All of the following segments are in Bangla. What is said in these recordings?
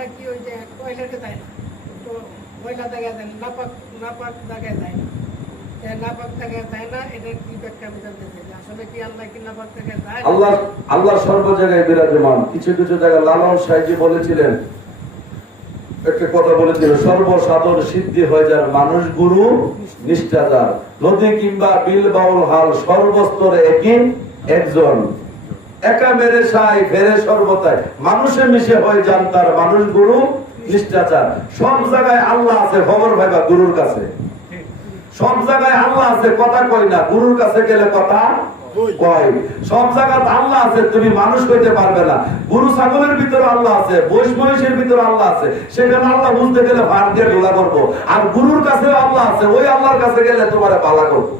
নাকি ওই যে টয়লেটে যায় না, তো ময়লা জায়গায় যায় না, নাপাক জায়গায় যায় না, নাপাক জায়গায় যায় না, এটা কি ব্যাখ্যা আমি জানতে চাই আসলে কি আল্লাহ কি নাপাক জায়গায় যায়? আল্লাহ সর্ব জায়গায় বিরাজমান। কিছু কিছু জায়গায় লালন সাহেবজি বলেছিলেন, একটা কথা বলেছিল, সর্বসাধন সিদ্ধি হয়ে যার মানুষ গুরু নিষ্ঠাদার, নদী কিংবা বিল বাউল হাল সর্বস্তরে একই একজন, একা মেরে সাই ফেরে সর্বতায়, মানুষে মিশে হয়ে যান তার মানুষ গুরু নিষ্ঠাচার। সব জায়গায় আল্লাহ আছে, খবর ভাইবা গুরুর কাছে। সব জায়গায় আল্লাহ আছে, কথা কই না, গুরুর কাছে গেলে কথা কয়। সব জায়গায় আল্লাহ আছে, তুমি মানুষ হইতে পারবে না। গরু ছাগলের ভিতরে আল্লাহ আছে, বৈশ মহিষের ভিতরে আল্লাহ আছে, সেখানে আল্লাহ বুঝতে গেলে ভার দিয়ে ঢোলা করবো। আর গুরুর কাছে আল্লাহ আছে, ওই আল্লাহর কাছে গেলে তোমারে পালা করবো।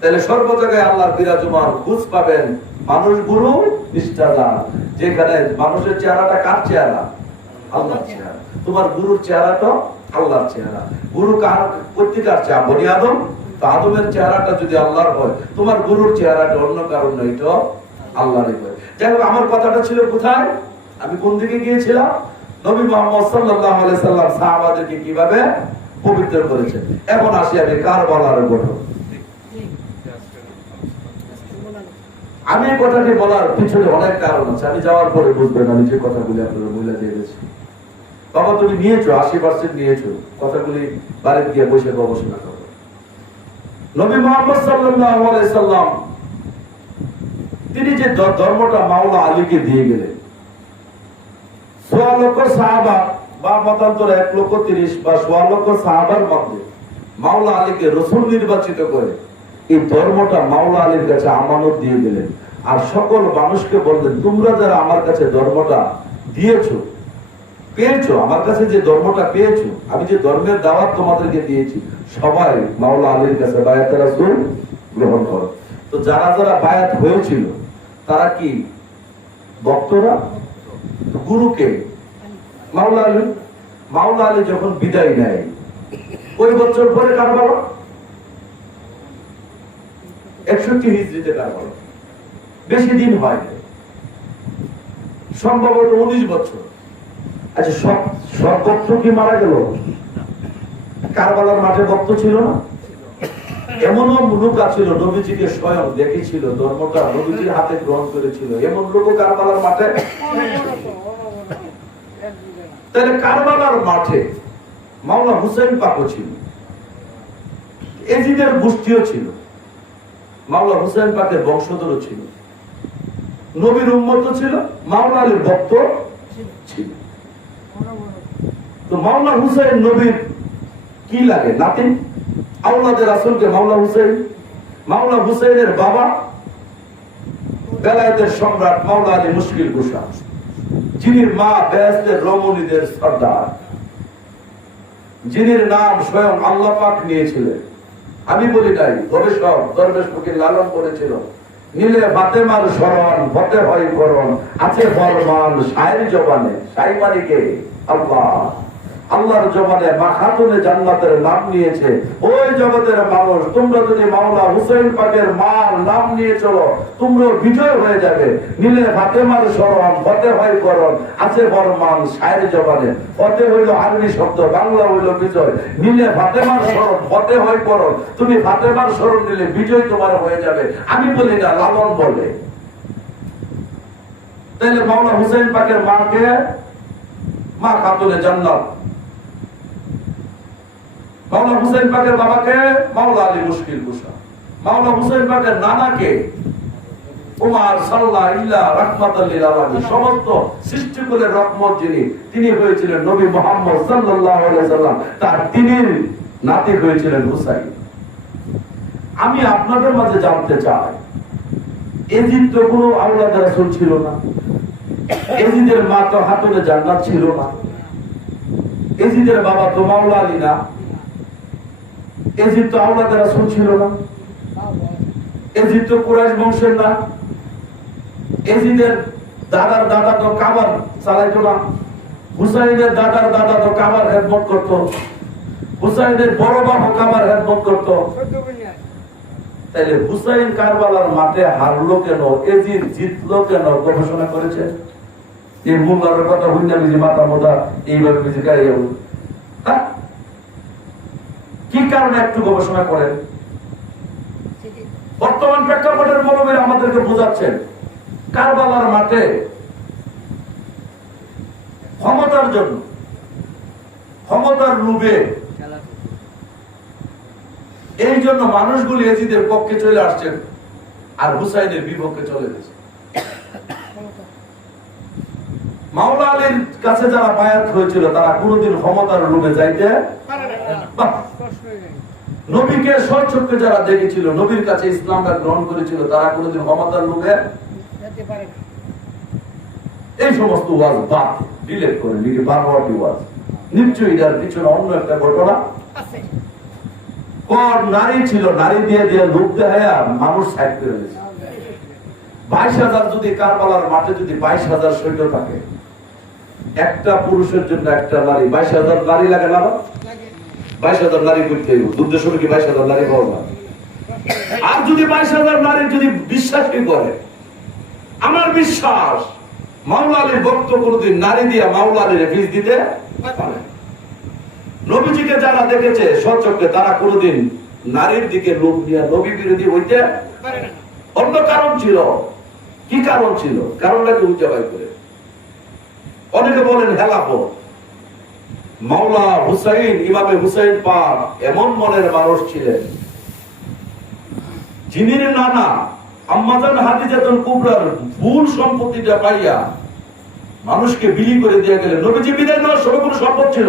তাহলে সর্ব জায়গায় আল্লাহর বিরাজমান, খুঁজ পাবেন মানুষ গুরু নিষ্ঠাদার। যেখানে মানুষের চেহারাটা কার চেহারা? আল্লাহর চেহারা। তোমার গুরুর চেহারাটা আল্লাহর চেহারা। গুরু কার প্রত্যেকার চেহারা? বনি আদম। তো আদমের চেহারাটা যদি আল্লাহর হয়, তোমার গুরুর চেহারাটা অন্য কারণ নয়, তো আল্লাহরই হয়। যাই হোক, আমার কথাটা ছিল কোথায়, আমি কোন দিকে গিয়েছিলাম? নবী মুহাম্মদ সাল্লাল্লাহু আলাইহি সাল্লাম সাহাবাদেরকে কিভাবে পবিত্র করেছেন। এখন আসি আমি কারবালার ঘটনা। আমি এই কথাটি বলার পিছনে অনেক কারণ আছে, আমি যাওয়ার পরে বুঝবেন আমি যে কথাগুলি আপনারা বলে দিয়ে গেছি। বাবা তুমি নিয়েছো, 80% নিয়েছো, কথাগুলি বাড়িতে গিয়ে বসে গবেষণা করো। নবী মুহাম্মদ সাল্লাল্লাহু আলাইহি সাল্লাম তিনি যে ধর্মটা মাওলা আলীকে দিয়ে গেলেন, 1.5 লক্ষ সাহাবা বা মতান্তরে 1,30,000 বা 1.5 লক্ষ সাহাবার মধ্যে মাওলা আলীকে রাসূল নির্বাচিত করে এই ধর্মটা মাওলা আলীর কাছে আমানত দিয়ে গেলেন। আর সকল মানুষকে বললেন, তোমরা যারা আমার কাছে ধর্মটা দিয়েছো, পেয়েছো, আমার কাছে যে ধর্মটা পেয়েছো, আমি যে ধর্মের দাওয়াত তোমাদেরকে দিয়েছি, সবাই মাওলা আলীর কাছে বায়াত রাসূল গ্রহণ করো। তো যারা যারা বায়াত হয়েছিল তারা কি ভক্তরা? গুরুকে মাওলা আলী। মাওলা আলী যখন বিদায় নেয়, ওই বছর পরে কারবালা 61 হিজরিতে কারবালা, বেশি দিন হয়, সম্ভবত 19 বছর। আচ্ছা, সব ভক্ত কি মারা গেল? কারবালার মাঠে ভক্ত ছিল না? এমনও লোক ছিল নবীজিকে স্বয়ং দেখেছিল, ধর্মটা নবীজির হাতে গ্রহণ করেছিল, এমন লোক কারবালার মাঠে। তাহলে কারবালার মাঠে মাওলা হুসাইন পাকও ছিল, এজিদের গোষ্ঠীও ছিল, মাওলা হুসাইন পাকের বংশধরও ছিল, নবীর উম্মত ছিল, মাওলা আলীর ভক্ত ছিল। তো মাওলা হুসাইন নবীর কি লাগে? নাতি, আওলাদে রাসূলকে মাওলা হুসাইন। মাওলা হুসাইনের বাবা বেলায়েতের সম্রাট মাওলা আলী মুশকিল কুশা, যিনি মা বেহেশতের রমণীদের সর্দার, যিনি নাম স্বয়ং আল্লাহ পাক নিয়েছিলেন। আমি বলি নাই, গবেষক দরবেশ ফকির লালন করেছিল, নীলে ফাতেমার শরণ হতে হয় করণ, আছে ফরমান শায়ের জবানে। শাই মানে কে? আল্লাহ। আল্লাহর জবানে মা খাতুনে জান্নাতের নাম নিয়েছে ওই জগতের মানুষ। তোমরা যদি মাওলা হুসাইন পাকের মার নাম নিয়ে চলো, তোমরা বিজয় হয়ে যাবে। নীলে ফাতেমার শরণ হতে হয় করণ, আছে ফরমান শায়ের জবানে। হতে হইল আরবি শব্দ, বাংলা হইল বিজয়। নীলে ফাতেমার শরণ হতে হয় করণ, তুমি ফাতেমার শরণ নিলে বিজয় তোমার হয়ে যাবে। আমি বলি না, লালন বলে। তাহলে মাওলা হুসাইন পাকের মাকে মা খাতুনে জান্নাত, মাওলা হুসাইন পাকের বাবাকে মাওলা আলী মুশকিল কুশা, মাওলা হুসাইন পাকের নানাকে উমার সাল্লাহ ইল্লা রাহমাতাল লিল আলামিন, সমস্ত সৃষ্টিকুলের রহমত যিনি, তিনি হয়েছিলেন নবী মুহাম্মদ সাল্লাল্লাহু আলাইহি সাল্লাম, তার তিনির নাতি হয়েছিলেন হুসাইন। আমি আপনাদের মাঝে জানতে চাই, এজিদ তো কোনো আওলাদ রাসূল ছিল না, এজিদের মা তো খাতুনে জান্নাত ছিল না, এজিদের বাবা তো মাওলা আলী না, এজিদ তো আওলাদ রাসূল ছিল না, এজিদ তো কুরাইশ বংশের না, এজিদের দাদার দাদা তো কাবার চালাইতো না, হুসাইনের দাদার দাদা তো কাবার খেদমত করত, হুসাইনের বড় বাবা কাবার খেদমত করত। তাহলে হুসাইন কারবালার মাঠে হারলো কেন, এজিদ জিতলো কেন? গবেষণা করেছে? এই মোল্লার কথা হইনা বুঝি মাথা মোটা এইভাবে বুঝি গাড়িয়ে কি কারণে একটু গবেষণা করেন। বর্তমান প্রেক্ষাপটের মনোবীর আমাদেরকে বোঝাচ্ছেন কারবালার মাঠে ক্ষমতার জন্য, ক্ষমতার লোভে এই জন্য মানুষগুলি এজিদের পক্ষে চলে আসছেন আর হুসাইনের বিপক্ষে চলে গেছে। মাওলা আলীর কাছে যারা বায়াত হয়েছিল তারা কোনোদিন ক্ষমতার লোভে যাইতে নবীকে স্বচক্ষে যারা দেখেছিল, নবীর কাছে ইসলামটা গ্রহণ করেছিল, তারা কোনোদিন ক্ষমতার লোভে এই সমস্ত ওয়াজ বাদ ডিলেট করে লিখে বারোয়াটি ওয়াজ। নিশ্চয়ই এটার পিছনে অন্য একটা ঘটনা আছে। নারী ছিল, নারী দিয়ে দিয়ে লোক দেখায়া মানুষ সাইড করে দিয়েছে। 22,000 যদি কারবালার মাঠে যদি 22,000 সৈন্য থাকে, একটা পুরুষের জন্য একটা নারী, 22,000 নারী লাগে না? 22,000 নারী করতে হইব, যুদ্ধের সময় কি 22,000 নারী পাওয়া যায়? আর যদি 22,000 নারী যদি বিশ্বাসই করে, আমার বিশ্বাস মাওলা আলীর ভক্ত কোনদিন নারী দিয়া মাওলা আলীর ফিস দিতে পারে। নবীজিকে যারা দেখেছে স্বচক্ষে তারা কোনদিন নারীর দিকে লোভ নিয়ে নবী বিরোধী হইতে পারে না। অন্য কারণ ছিল। কি কারণ ছিল? কারণটাকে উজ্জাবাই করে অনেকে বলেন হেলাফত। মাওলা হুসাইন, ইমামে হুসাইন পাক এমন মনের মানুষ ছিলেন যিনি নানা আম্মাজান হাদিজাতুল কুবরার ভুল সম্পত্তিটা পাইয়া মানুষকে বিলি করে দিয়ে গেলেন। নবীজি বিদায় নেওয়ার সময় কোনো সম্পদ ছিল?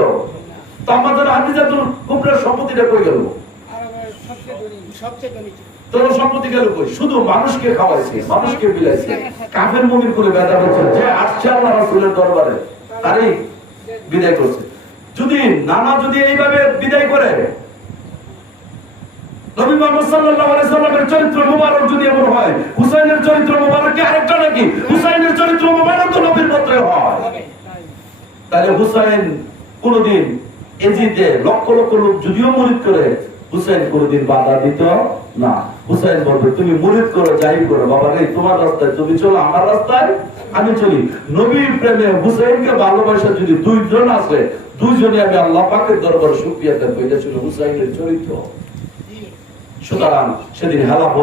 তো আম্মাজান হাদিজাতুল কুবরার সম্পত্তিটা কই গেল? তোর সম্পত্তি গেল কই? শুধু মানুষকে খাওয়াইছে, মানুষকে বিলাইছে, কাফের মুমিন করে বেদা করছে। যে আসছে আল্লাহ রাসূলের দরবারে তারই বিদায় করছে। যদি নানা যদি এইভাবে বিদায় করে, নবী মুহাম্মদ সাল্লাল্লাহু আলাইহি সাল্লামের চরিত্র মুবারক যদি এমন হয়, হুসাইনের চরিত্র মুবারক কি আরেকটা নাকি? হুসাইনের চরিত্র মুবারক তো নবীর মতোই হয়। তাহলে হুসাইন কোনদিন এজিদে লক্ষ লক্ষ লোক যদিও মুরিদ করে, হুসাইন কোনদিন বাধা দিত না। হুসাইন বলবে তুমি মুরিদ করো, যাই করো, বাবা রে তোমার রাস্তায় তুমি চলো, আমার রাস্তায় আমি চলি। নবীর প্রেমে হুসাইনকে ভালোবাসা যদি দুইজন আছে, দুইজনে আমি আল্লাহ পাকের দরবারে শুকরিয়া দেব। এটা ছিল হুসাইনের চরিত্র। সুতরাং সেদিন হেলাফত